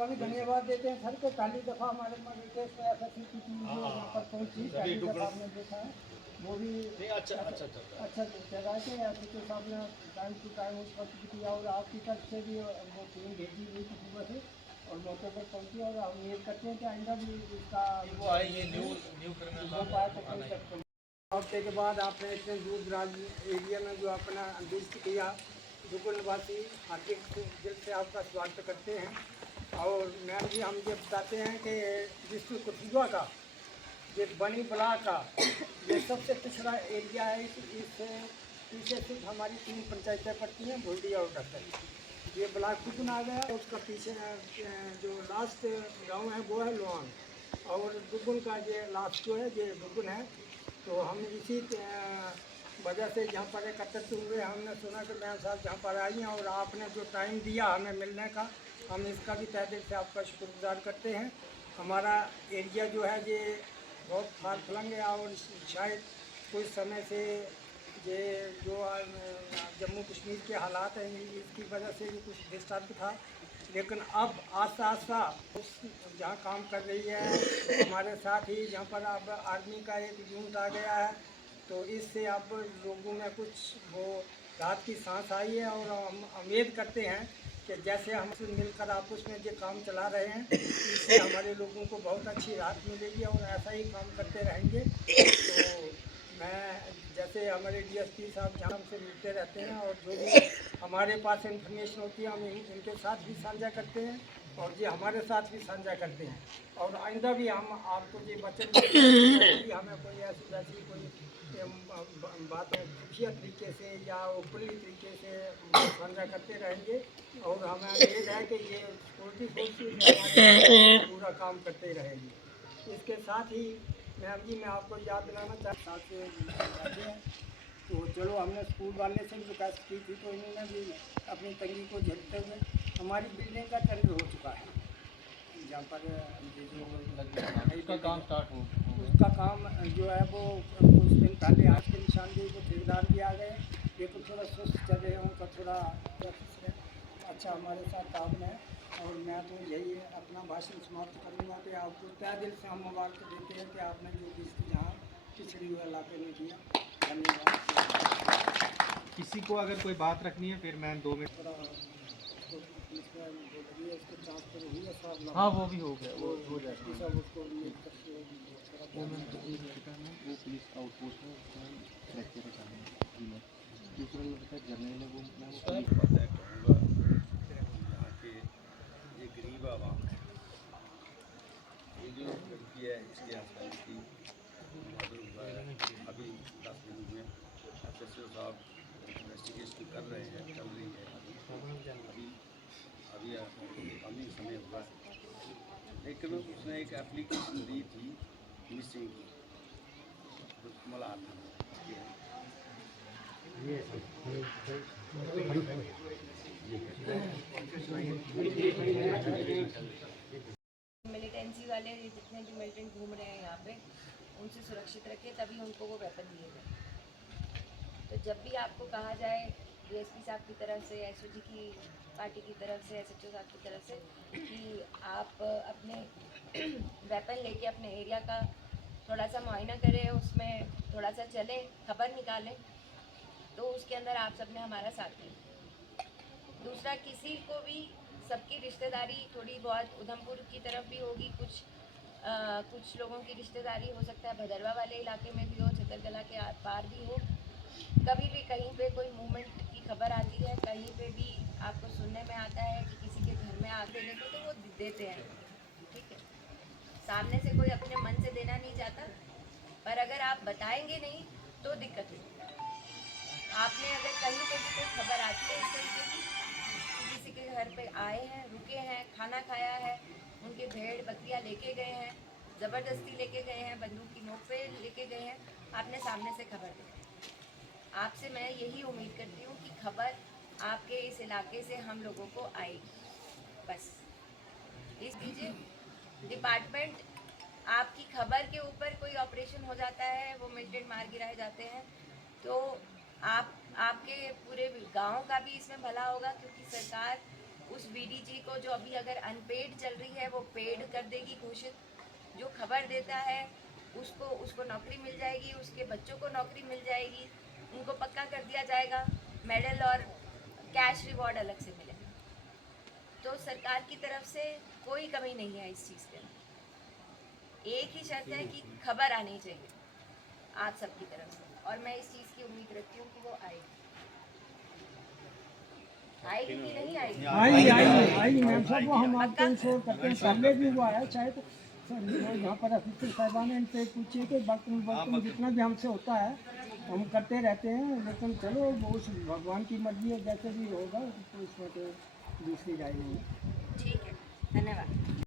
आपका भी धन्यवाद देते हैं सर के पहली दफ़ा हमारे मॉनिटर्स में ऐसा यहाँ पर पहुँची, पहली दफ़ा आपने देखा है वो भी अच्छा जगह है कि एसएचओ साहब ने टाइम टू टाइम उस वक्त भी किया और आपकी तरफ से भी वो टीम भेजी हुई थी सुबह से और मौके पर पहुँची और हम उम्मीद करते हैं कि आइंदा भी इसका हफ्ते के बाद आपने इतने दूर दराज एरिया में जो अपना विजिट किया, दुगुन निवासी हार्दिक दिल से आपका स्वागत करते हैं। और मैम जी हम ये बताते हैं कि डिस्ट्रिक्ट कठुआ का ये बनी ब्लॉक का ये सबसे पिछड़ा एरिया है। इससे पीछे सिर्फ हमारी 3 पंचायतें पड़ती हैं, भुल्डी और डक्कर। ये ब्लॉक दुगुन आ गया, उसका पीछे जो लास्ट गांव है वो है लोआंग और दुगुन का ये लास्ट जो है ये दुगुन है। तो हम इसी वजह से यहाँ पर एकत्रित हुए। हमने सुना कि मैम साहब यहाँ पर आई हैं और आपने जो टाइम दिया हमें मिलने का, हम इसका भी तहे दिल से आपका शुक्रगुजार करते हैं। हमारा एरिया जो है ये बहुत फार फलंग है और शायद कुछ समय से ये जो जम्मू कश्मीर के हालात हैं इसकी वजह से भी कुछ डिस्टर्ब था, लेकिन अब आस्ता आस्ता उस जहाँ काम कर रही है हमारे साथ ही जहाँ पर अब आर्मी का एक यूनिट आ गया है, तो इससे अब लोगों में कुछ वो राहत की सांस आई है। और हम उम्मीद करते हैं कि जैसे हम मिलकर आपस में जो काम चला रहे हैं इससे हमारे लोगों को बहुत अच्छी राहत मिलेगी और ऐसा ही काम करते रहेंगे। तो मैं जैसे हमारे डीएसपी साहब जहाँ हमसे मिलते रहते हैं और जो भी हमारे पास इन्फॉर्मेशन होती है हम इनके साथ भी साझा करते हैं और ये हमारे साथ भी साझा करते हैं। और आइंदा भी हम आपको ये वचन देते हैं कि हमें कोई ऐसी वैसी कोई बात खुफिया तरीके से या ऊपरी तरीके से साझा करते रहेंगे। और हमें उम्मीद है कि ये सिक्योरिटी फोर्सेस हमारे पूरा काम करते रहेगी। इसके साथ ही मैम जी मैं आपको याद दिलाना चाहता हूँ, तो चलो हमने स्कूल वाले से रिक्वेस्ट की थी तो इन्होंने भी अपनी तंगी को झेलते हुए हमारी बिल्डिंग का टेंडर हो चुका है, जहाँ पर उसका काम स्टार्ट हो, उसका काम जो है वो कुछ दिन पहले आज के निशानदेही को ठेकेदार भी आ गए, लेकिन थोड़ा सुस्त चल रहे हैं, उनका थोड़ा अच्छा हमारे साथ काम है। और मैं तो यही अपना भाषण समाप्त करूँगा कि आपको तहे दिल से हम मुबारक देते हैं कि आपने जो भी यहाँ पिछड़ी हुए इलाके में किया। धन्यवाद। किसी को अगर कोई बात रखनी है फिर मैं 2 मिनट। हाँ वो भी हो गया, वो हो जाएगा। वो मैम तो एक लड़का है वो पुलिस आउटपोस्ट में उसका नाम फ्रैक्चर का है, दूसरा लड़का जर्नल है वो मैं कहूँगा यहाँ के ये गरीब आवाम है, ये जो लड़की है इसके हस्बैंड की मर्डर हुआ है। अभी 10 दिन में एसएचओ साहब इन्वेस्टिगेशन कर रहे हैं, चल रही है अभी अभी समय हुआ है, लेकिन उसने एक एप्लीकेशन दी थी मिसिंग की मलार मिलिटेंसी वाले जितने भी मिलिटेंट घूम रहे हैं यहाँ पे उनसे सुरक्षित रखें, तभी उनको वो वेपन दिए गए। तो जब भी आपको कहा जाए डीएसपी साहब की तरफ से, एसओजी की पार्टी की तरफ से, एसएचओ साहब की तरफ से कि आप अपने वेपन लेके अपने एरिया का थोड़ा सा मुआयना करें, उसमें थोड़ा सा चलें, खबर निकालें, तो उसके अंदर आप सबने हमारा साथ दिया। दूसरा, किसी को भी सबकी रिश्तेदारी थोड़ी बहुत उधमपुर की तरफ भी होगी, कुछ लोगों की रिश्तेदारी हो सकता है भदरवा वाले इलाके में भी हो, छतरकला के आर पार भी हो। कभी भी कहीं पे कोई मूवमेंट की खबर आती है, कहीं पे भी आपको सुनने में आता है कि किसी के घर में आग देने को, तो वो देते हैं, ठीक है। सामने से कोई अपने मन से देना नहीं चाहता, पर अगर आप बताएंगे नहीं तो दिक्कत होगी। आपने अगर कहीं पे भी कोई खबर आती है इस तरीके की कि किसी के घर पे आए हैं, रुके हैं, खाना खाया है, उनके भेड़ बकरियां लेके गए हैं, ज़बरदस्ती लेके गए हैं, बंदूक की नोक पे लेके गए हैं, आपने सामने से खबर दी। आपसे मैं यही उम्मीद करती हूँ कि खबर आपके इस इलाके से हम लोगों को आएगी, बस इस कीजिए। डिपार्टमेंट आपकी खबर के ऊपर कोई ऑपरेशन हो जाता है, वो मिलिटेंट मार गिराए जाते हैं, तो आपके पूरे गांव का भी इसमें भला होगा, क्योंकि सरकार उस बीडीजी को जो अभी अगर अनपेड चल रही है वो पेड कर देगी घोषित, जो खबर देता है उसको नौकरी मिल जाएगी, उसके बच्चों को नौकरी मिल जाएगी, उनको पक्का कर दिया जाएगा, मेडल और कैश रिवॉर्ड अलग से मिलेगा। तो सरकार की तरफ से कोई कमी नहीं है इस चीज़ के अंदर। एक ही शर्त है कि खबर आनी चाहिए आप सबकी तरफ से, और मैं इस चीज़ की उम्मीद रखती हूँ कि वो आएगी। आएगी कि नहीं आएगी? आएगी मैम साहब, वो हम आपको इंश्योर करते हैं। पहले भी हुआ है, चाहे तो यहाँ पर ऑफिसर साहबान इनसे पूछिए कि बर्तन जितना भी हमसे होता है हम करते रहते हैं, लेकिन चलो वो उस भगवान की मर्जी है, जैसे भी होगा तो उसमें तो दूसरी राय नहीं है। ठीक है, धन्यवाद।